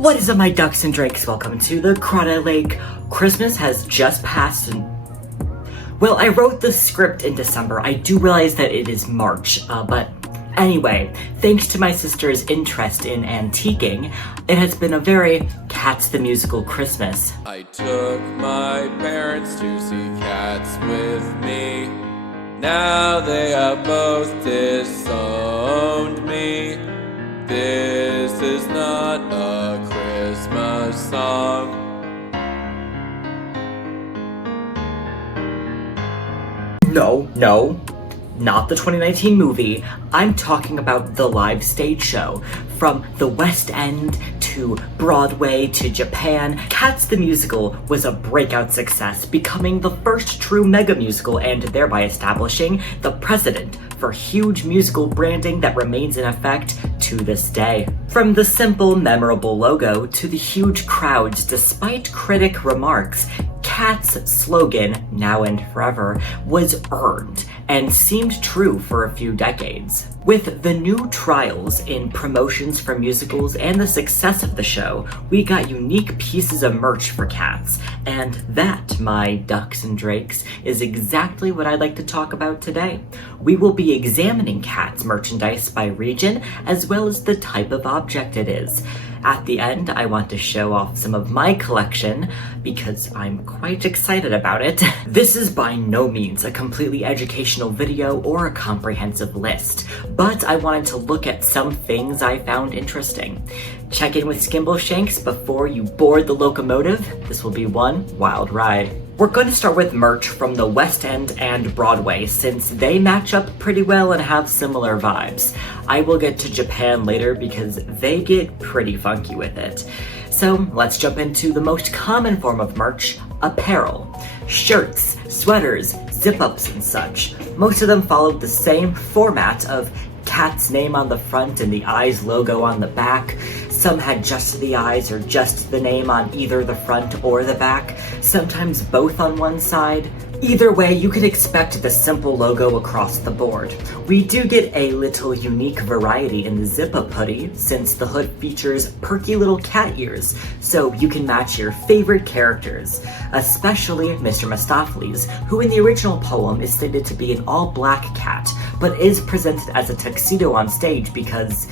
What is up, my ducks and drakes? Welcome to the Crawdad Lake. Christmas has just passed and... well, I wrote the script in December. I do realize that it is March, but anyway, thanks to my sister's interest in antiquing, it has been a very Cats the Musical Christmas. I took my parents to see Cats with me. Now they have both disowned me. This is not a Christmas song. No, not the 2019 movie. I'm talking about the live stage show. From the West End to Broadway to Japan, Cats the Musical was a breakout success, becoming the first true mega musical and thereby establishing the precedent for huge musical branding that remains in effect to this day. From the simple, memorable logo to the huge crowds, despite critic remarks, Cats' slogan, now and forever, was earned and seemed true for a few decades. With the new trials in promotions for musicals and the success of the show, we got unique pieces of merch for Cats, and that, my ducks and drakes, is exactly what I'd like to talk about today. We will be examining Cats merchandise by region, as well as the type of object it is. At the end, I want to show off some of my collection because I'm quite excited about it. This is by no means a completely educational video or a comprehensive list, but I wanted to look at some things I found interesting. Check in with Skimbleshanks before you board the locomotive. This will be one wild ride. We're going to start with merch from the West End and Broadway, since they match up pretty well and have similar vibes. I will get to Japan later because they get pretty funky with it. So let's jump into the most common form of merch, apparel. Shirts, sweaters, zip-ups and such. Most of them followed the same format of Cat's name on the front and the Eyes logo on the back. Some had just the eyes or just the name on either the front or the back, sometimes both on one side. Either way, you could expect the simple logo across the board. We do get a little unique variety in the zip-up hoodie, since the hood features perky little cat ears, so you can match your favorite characters, especially Mr. Mistopheles, who in the original poem is stated to be an all-black cat, but is presented as a tuxedo on stage because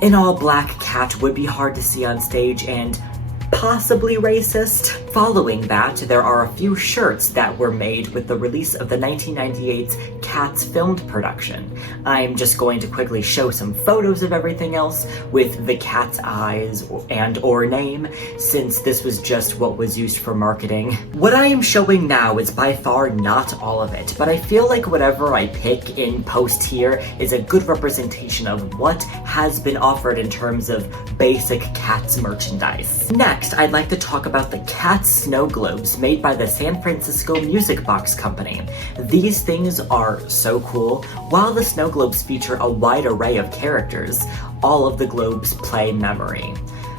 an all-black cat would be hard to see on stage and possibly racist. Following that, there are a few shirts that were made with the release of the 1998's Cats filmed production. I'm just going to quickly show some photos of everything else with the cat's eyes and or name, since this was just what was used for marketing. What I am showing now is by far not all of it, but I feel like whatever I pick in post here is a good representation of what has been offered in terms of basic Cats merchandise. Next, I'd like to talk about the Cats snow globes made by the San Francisco Music Box Company. These things are so cool. While the snow globes feature a wide array of characters, all of the globes play memory.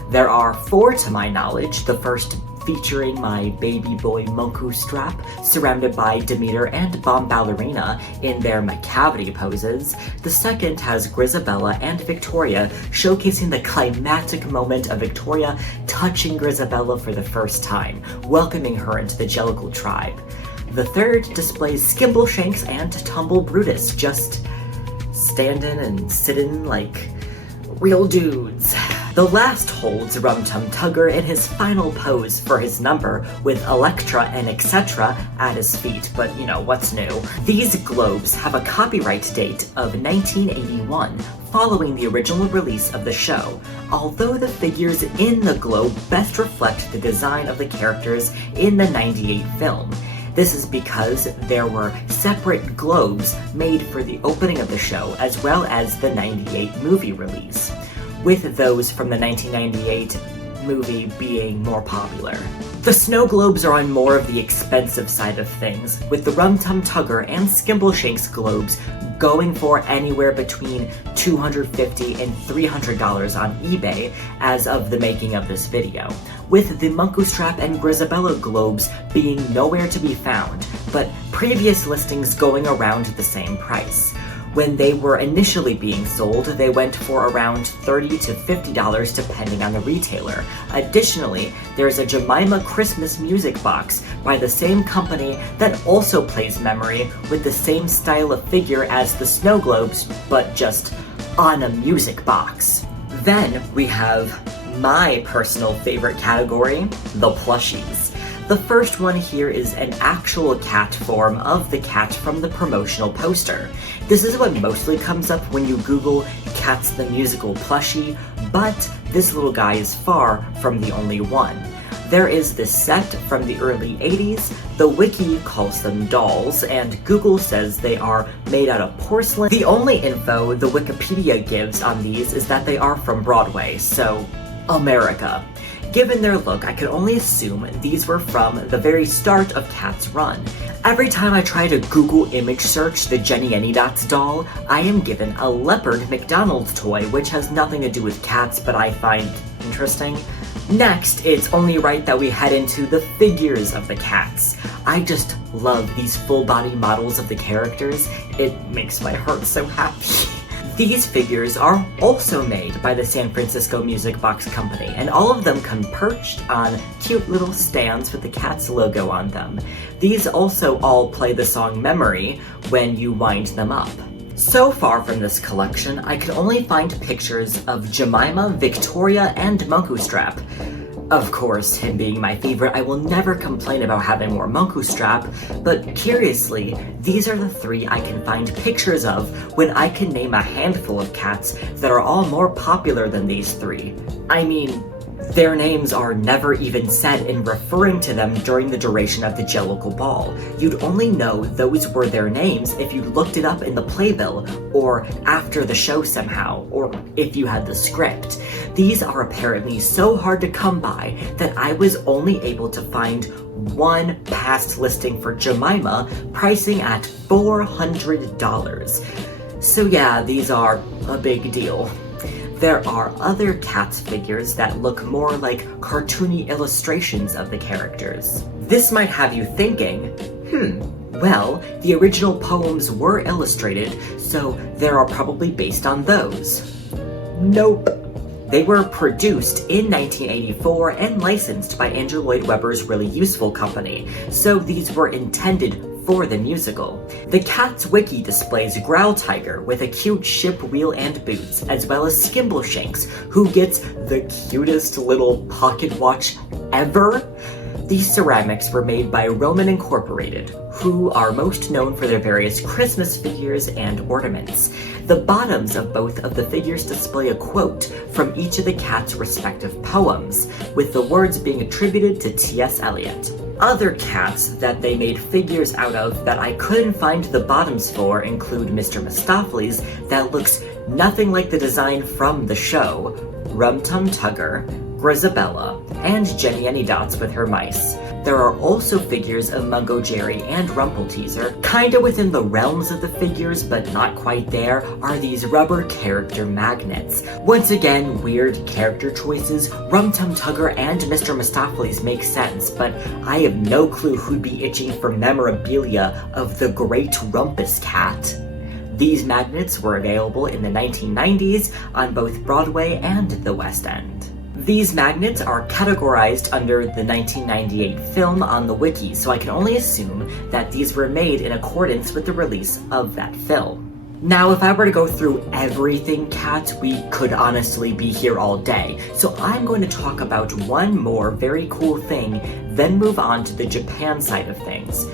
There are 4 to my knowledge, the first featuring my baby boy Monku Strap, surrounded by Demeter and Bomb Ballerina in their Macavity poses. The second has Grizabella and Victoria, showcasing the climactic moment of Victoria touching Grizabella for the first time, welcoming her into the Jellicle tribe. The third displays Skimbleshanks and Tumble Brutus, just standing and sitting like real dudes. The last holds Rum Tum Tugger in his final pose for his number, with Elektra and etc. at his feet, but you know, what's new? These globes have a copyright date of 1981, following the original release of the show, although the figures in the globe best reflect the design of the characters in the 98 film. This is because there were separate globes made for the opening of the show as well as the 98 movie release, with those from the 1998 movie being more popular. The snow globes are on more of the expensive side of things, with the Rum Tum Tugger and Skimbleshanks globes going for anywhere between $250 and $300 on eBay as of the making of this video, with the Monku Strap and Grizabella globes being nowhere to be found, but previous listings going around the same price. When they were initially being sold, they went for around $30 to $50 depending on the retailer. Additionally, there's a Jemima Christmas music box by the same company that also plays Memory with the same style of figure as the snow globes, but just on a music box. Then we have my personal favorite category, the plushies. The first one here is an actual cat form of the cat from the promotional poster. This is what mostly comes up when you Google Cats the Musical plushie, but this little guy is far from the only one. There is this set from the early 80s, the wiki calls them dolls, and Google says they are made out of porcelain. The only info the Wikipedia gives on these is that they are from Broadway, so America. Given their look, I can only assume these were from the very start of Cats' run. Every time I try to Google image search the Jenny Anydots doll, I am given a leopard McDonald's toy, which has nothing to do with cats, but I find interesting. Next, it's only right that we head into the figures of the cats. I just love these full-body models of the characters. It makes my heart so happy. These figures are also made by the San Francisco Music Box Company, and all of them come perched on cute little stands with the Cats logo on them. These also all play the song Memory when you wind them up. So far from this collection, I could only find pictures of Jemima, Victoria, and Munkustrap. Of course, him being my favorite, I will never complain about having more Munkustrap, but curiously, these are the three I can find pictures of when I can name a handful of cats that are all more popular than these three. I mean, their names are never even said in referring to them during the duration of the Jellicle Ball. You'd only know those were their names if you looked it up in the playbill, or after the show somehow, or if you had the script. These are apparently so hard to come by that I was only able to find one past listing for Jemima, pricing at $400. So yeah, these are a big deal. There are other Cats figures that look more like cartoony illustrations of the characters. This might have you thinking, well, the original poems were illustrated, so they are probably based on those. Nope. They were produced in 1984 and licensed by Andrew Lloyd Webber's Really Useful Company, so these were intended for the musical. The Cats Wiki displays Growltiger with a cute ship wheel and boots, as well as Skimbleshanks, who gets the cutest little pocket watch ever. These ceramics were made by Roman Incorporated, who are most known for their various Christmas figures and ornaments. The bottoms of both of the figures display a quote from each of the cats' respective poems, with the words being attributed to T.S. Eliot. Other cats that they made figures out of that I couldn't find the bottoms for include Mr. Mistopheles that looks nothing like the design from the show, Rum Tum Tugger, Grizabella, and Jenny Anydots with her mice. There are also figures of Mungo Jerry and Rumpelteazer. Kinda within the realms of the figures, but not quite there, are these rubber character magnets. Once again, weird character choices. Rum Tum Tugger and Mr. Mistopheles make sense, but I have no clue who'd be itching for memorabilia of the Great Rumpus Cat. These magnets were available in the 1990s on both Broadway and the West End. These magnets are categorized under the 1998 film on the wiki, so I can only assume that these were made in accordance with the release of that film. Now, if I were to go through everything Cat, we could honestly be here all day, so I'm going to talk about one more very cool thing, then move on to the Japan side of things.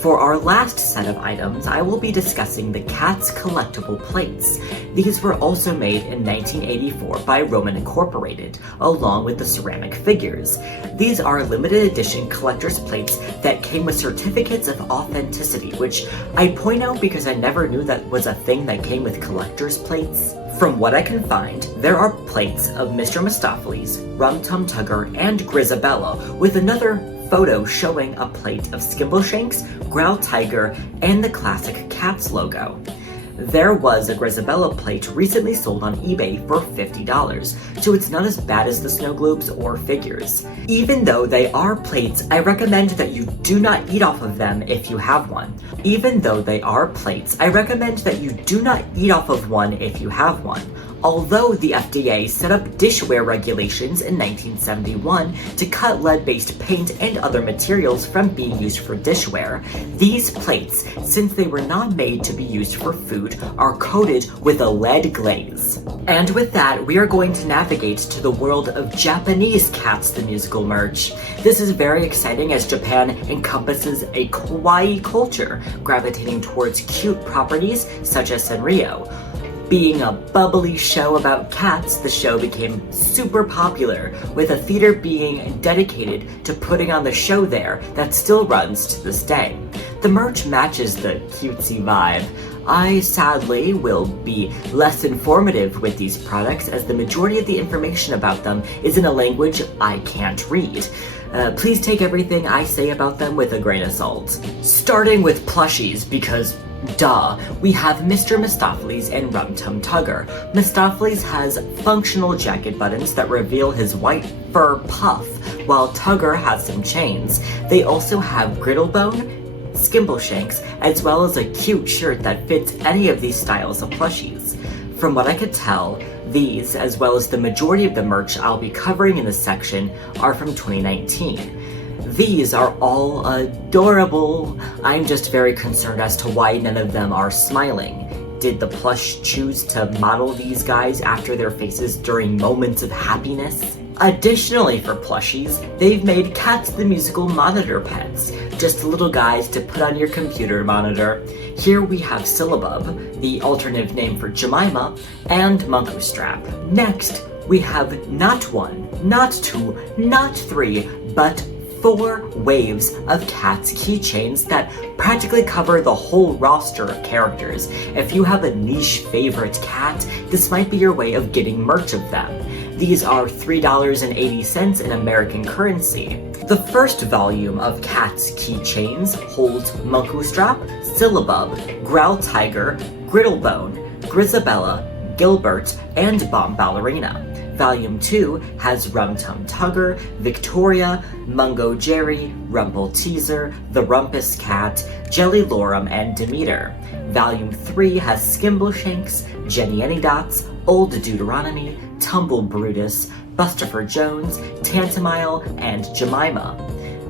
For our last set of items, I will be discussing the Cats collectible plates. These were also made in 1984 by Roman Incorporated, along with the ceramic figures. These are limited edition collector's plates that came with certificates of authenticity, which I point out because I never knew that was a thing that came with collector's plates. From what I can find, there are plates of Mr. Mistopheles, Rum Tum Tugger, and Grizabella, with another photo showing a plate of Skimbleshanks, Growltiger, and the classic Cats logo. There was a Grisabella plate recently sold on eBay for $50, so it's not as bad as the snow globes or figures. Even though they are plates, I recommend that you do not eat off of them if you have one. Even though they are plates, I recommend that you do not eat off of one if you have one. Although the FDA set up dishware regulations in 1971 to cut lead-based paint and other materials from being used for dishware, these plates, since they were not made to be used for food, are coated with a lead glaze. And with that, we are going to navigate to the world of Japanese Cats the Musical merch. This is very exciting as Japan encompasses a kawaii culture, gravitating towards cute properties such as Sanrio. Being a bubbly show about cats, the show became super popular, with a theater being dedicated to putting on the show there that still runs to this day. The merch matches the cutesy vibe. I sadly will be less informative with these products as the majority of the information about them is in a language I can't read. Please take everything I say about them with a grain of salt. Starting with plushies, because duh, we have Mr. Mistopheles and Rum Tum Tugger. Mistopheles has functional jacket buttons that reveal his white fur puff, while Tugger has some chains. They also have Griddlebone, Skimbleshanks, as well as a cute shirt that fits any of these styles of plushies. From what I could tell, these, as well as the majority of the merch I'll be covering in this section, are from 2019. These are all adorable. I'm just very concerned as to why none of them are smiling. Did the plush choose to model these guys after their faces during moments of happiness? Additionally for plushies, they've made Cats the Musical monitor pets, just little guys to put on your computer monitor. Here we have Syllabub, the alternative name for Jemima, and Monku Strap. Next, we have not one, not two, not three, but 4 waves of Cats keychains that practically cover the whole roster of characters. If you have a niche favorite cat, this might be your way of getting merch of them. These are $3.80 in American currency. The first volume of Cats keychains holds Monku Strap, Syllabub, Growltiger, Griddlebone, Grisabella, Gilbert, and Bomb Ballerina. Volume 2 has Rum Tum Tugger, Victoria, Mungo Jerry, Rumple Teaser, The Rumpus Cat, Jelly Lorem, and Demeter. Volume 3 has Skimbleshanks, Jenny Anydots, Old Deuteronomy, Tumble Brutus, Bustopher Jones, Tantamile, and Jemima.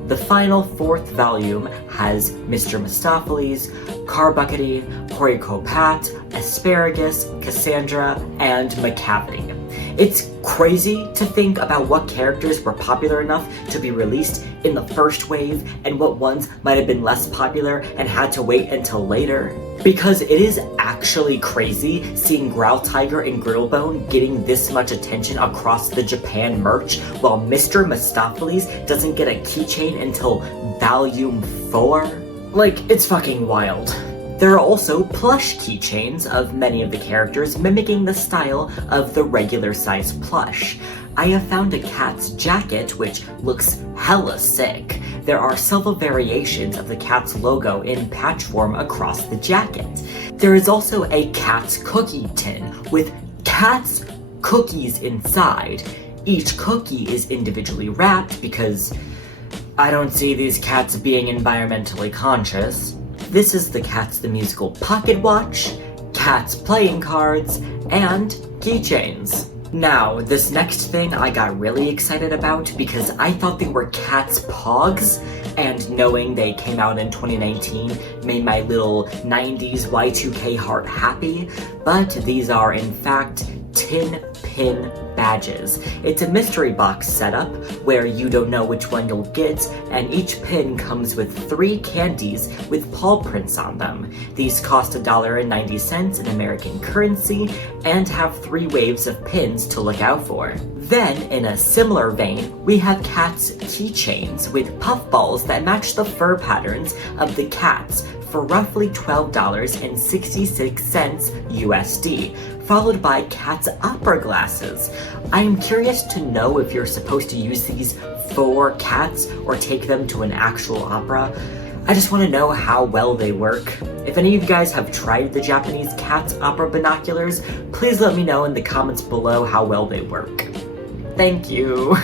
The final 4th volume has Mr. Mistopheles, Carbuckety, Horiko Pat, Asparagus, Cassandra, and McCavity. It's crazy to think about what characters were popular enough to be released in the first wave and what ones might have been less popular and had to wait until later. Because it is actually crazy seeing Growltiger and Griddlebone getting this much attention across the Japan merch, while Mr. Mistopheles doesn't get a keychain until volume 4. Like, it's fucking wild. There are also plush keychains of many of the characters mimicking the style of the regular size plush. I have found a cat's jacket which looks hella sick. There are several variations of the cat's logo in patch form across the jacket. There is also a cat's cookie tin with cat's cookies inside. Each cookie is individually wrapped because I don't see these cats being environmentally conscious. This is the Cats the Musical pocket watch, Cats playing cards, and keychains. Now, this next thing I got really excited about because I thought they were Cats Pogs, and knowing they came out in 2019 made my little 90s Y2K heart happy, but these are in fact tin pin badges. It's a mystery box setup where you don't know which one you'll get, and each pin comes with 3 candies with paw prints on them. These cost $1.90 in American currency and have 3 waves of pins to look out for. Then, in a similar vein, we have Cats keychains with puffballs that match the fur patterns of the cats for roughly $12.66 USD, followed by Cats opera glasses. I am curious to know if you're supposed to use these for cats or take them to an actual opera. I just want to know how well they work. If any of you guys have tried the Japanese Cats opera binoculars, please let me know in the comments below how well they work. Thank you.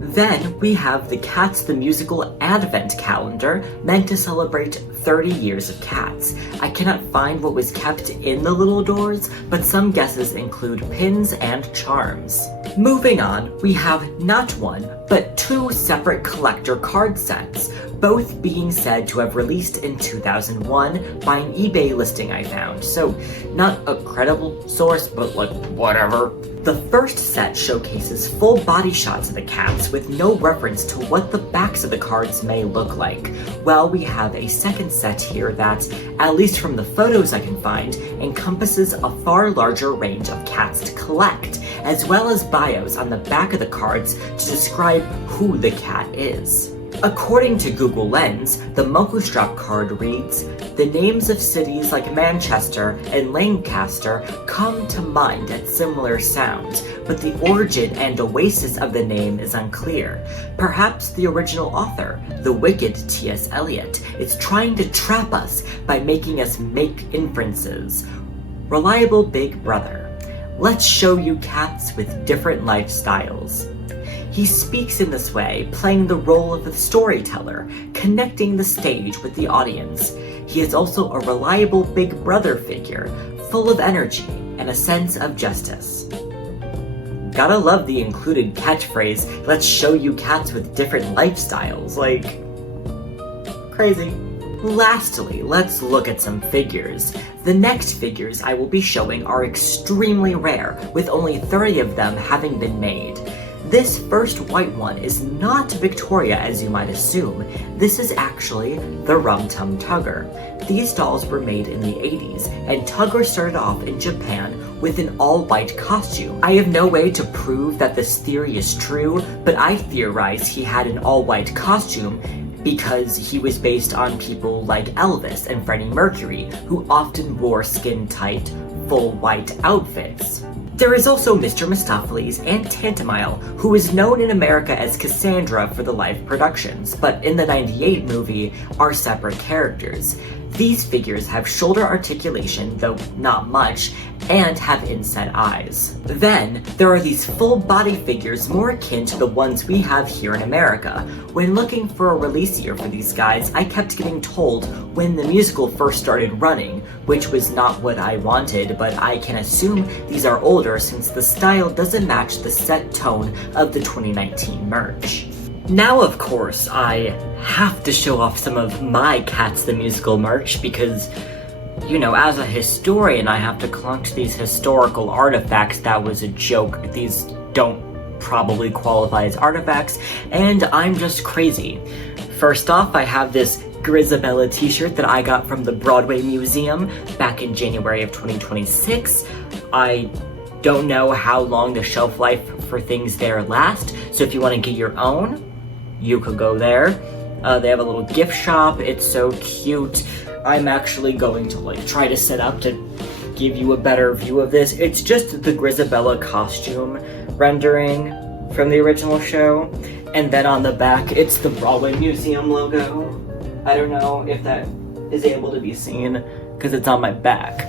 Then we have the Cats the Musical Advent Calendar, meant to celebrate 30 years of Cats. I cannot find what was kept in the little doors, but some guesses include pins and charms. Moving on, we have not one, but two separate collector card sets, both being said to have released in 2001 by an eBay listing I found, so not a credible source, but like, whatever. The first set showcases full body shots of the cats with no reference to what the backs of the cards may look like, while we have a second set here that, at least from the photos I can find, encompasses a far larger range of cats to collect, as well as bios on the back of the cards to describe who the cat is. According to Google Lens, the Mokustrap card reads, "The names of cities like Manchester and Lancaster come to mind at similar sounds, but the origin and oasis of the name is unclear. Perhaps the original author, the wicked T.S. Eliot, is trying to trap us by making us make inferences. Reliable Big Brother. Let's show you cats with different lifestyles." He speaks in this way, playing the role of the storyteller, connecting the stage with the audience. He is also a reliable big brother figure, full of energy and a sense of justice. Gotta love the included catchphrase, "Let's show you cats with different lifestyles," like, crazy. Lastly, let's look at some figures. The next figures I will be showing are extremely rare, with only 30 of them having been made. This first white one is not Victoria as you might assume. This is actually the Rum Tum Tugger. These dolls were made in the 80s, and Tugger started off in Japan with an all-white costume. I have no way to prove that this theory is true, but I theorize he had an all-white costume because he was based on people like Elvis and Freddie Mercury, who often wore skin-tight, full white outfits. There is also Mr. Mistopheles and Tantomile, who is known in America as Cassandra for the live productions, but in the '98 movie are separate characters. These figures have shoulder articulation, though not much, and have inset eyes. Then, there are these full body figures more akin to the ones we have here in America. When looking for a release year for these guys, I kept getting told when the musical first started running, which was not what I wanted, but I can assume these are older since the style doesn't match the set tone of the 2019 merch. Now, of course, I have to show off some of my Cats the Musical merch because, you know, as a historian, I have to collect these historical artifacts. That was a joke. These don't probably qualify as artifacts, and I'm just crazy. First off, I have this Grizabella t-shirt that I got from the Broadway Museum back in January of 2026. I don't know how long the shelf life for things there last, so if you want to get your own, you could go there. They have a little gift shop. It's so cute. I'm actually going to try to set up to give you a better view of this. It's just the Grizabella costume rendering from the original show. And then on the back, it's the Broadway Museum logo. I don't know if that is able to be seen because it's on my back.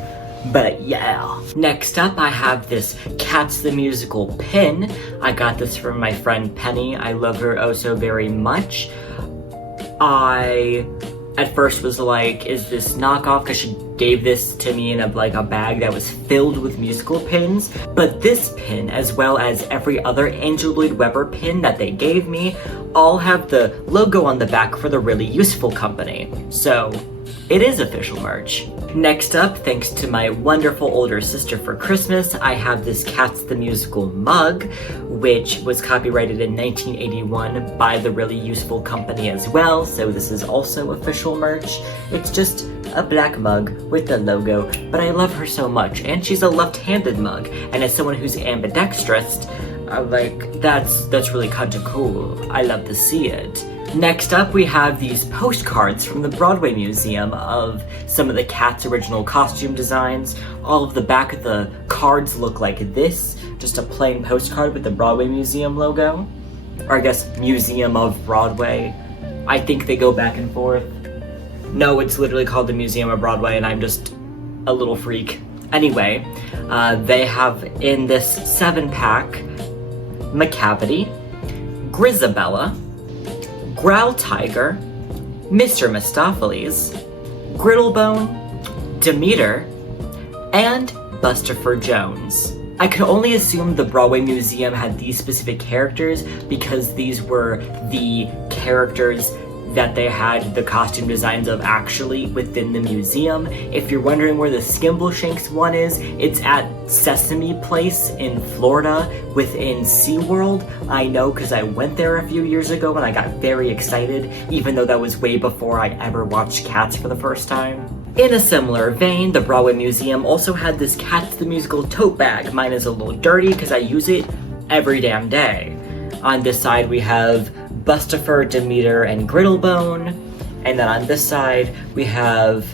But yeah. Next up, I have this Cats the Musical pin. I got this from my friend Penny. I love her oh so very much. I at first was like, is this knockoff? Because she gave this to me in a bag that was filled with musical pins. But this pin, as well as every other Andrew Lloyd Webber pin that they gave me, all have the logo on the back for the Really Useful Company. So it is official merch. Next up, thanks to my wonderful older sister for Christmas, I have this Cats the Musical mug, which was copyrighted in 1981 by the Really Useful Company as well, so this is also official merch. It's just a black mug with the logo, but I love her so much, and she's a left-handed mug, and as someone who's ambidextrous, that's really kind of cool. I love to see it. Next up, we have these postcards from the Broadway Museum of some of the Cats' original costume designs. All of the back of the cards look like this, just a plain postcard with the Broadway Museum logo. Or I guess Museum of Broadway. I think they go back and forth. No, it's literally called the Museum of Broadway, and I'm just a little freak. Anyway, they have in this 7-pack Macavity, Grizabella, Growl Tiger, Mr. Mistopheles, Griddlebone, Demeter, and Bustopher Jones. I could only assume the Broadway Museum had these specific characters because these were the characters that they had the costume designs of actually within the museum. If you're wondering where the Skimbleshanks one is, it's at Sesame Place in Florida within SeaWorld. I know because I went there a few years ago and I got very excited, even though that was way before I ever watched Cats for the first time. In a similar vein, the Broadway Museum also had this Cats the Musical tote bag. Mine is a little dirty because I use it every damn day. On this side we have Bustopher, Demeter, and Griddlebone. And then on this side, we have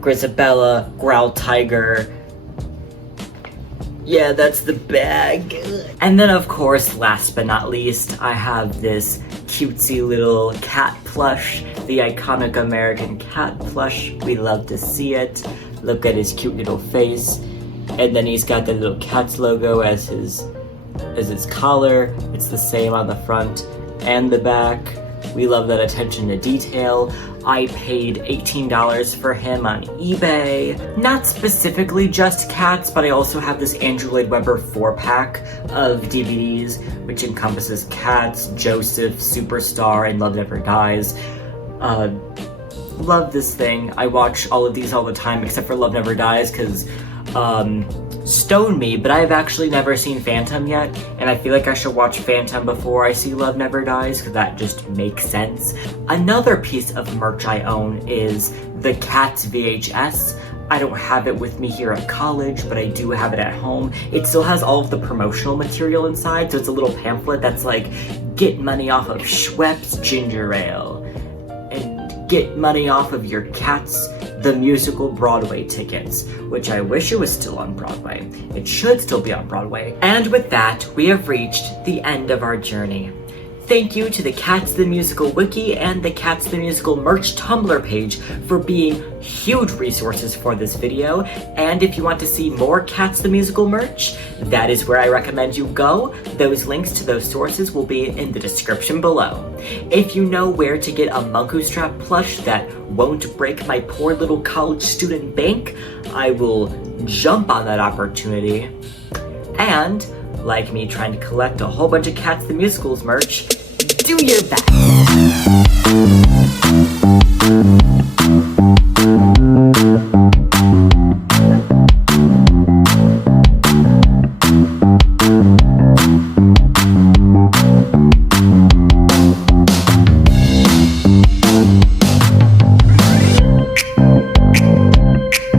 Grizabella, Growl Tiger. Yeah, that's the bag. And then of course, last but not least, I have this cutesy little cat plush, the iconic American cat plush. We love to see it. Look at his cute little face. And then he's got the little Cats logo as his collar. It's the same on the front and the back. We love that attention to detail. I paid $18 for him on eBay. Not specifically just Cats, but I also have this Andrew Lloyd Webber 4-pack of DVDs, which encompasses Cats, Joseph, Superstar, and Love Never Dies. Love this thing. I watch all of these all the time, except for Love Never Dies, because stone me, but I've actually never seen Phantom yet, and I feel like I should watch Phantom before I see Love Never Dies, because that just makes sense. Another piece of merch I own is the Cats VHS. I don't have it with me here at college, but I do have it at home. It still has all of the promotional material inside, so it's a little pamphlet that's like, get money off of Schweppes Ginger Ale, and get money off of your Cats the Musical Broadway tickets, which I wish it was still on Broadway. It should still be on Broadway. And with that, we have reached the end of our journey. Thank you to the Cats the Musical Wiki and the Cats the Musical merch Tumblr page for being huge resources for this video. And if you want to see more Cats the Musical merch, that is where I recommend you go. Those links to those sources will be in the description below. If you know where to get a Monku Strap plush that won't break my poor little college student bank, I will jump on that opportunity. And like me trying to collect a whole bunch of Cats the Musicals merch, do your best.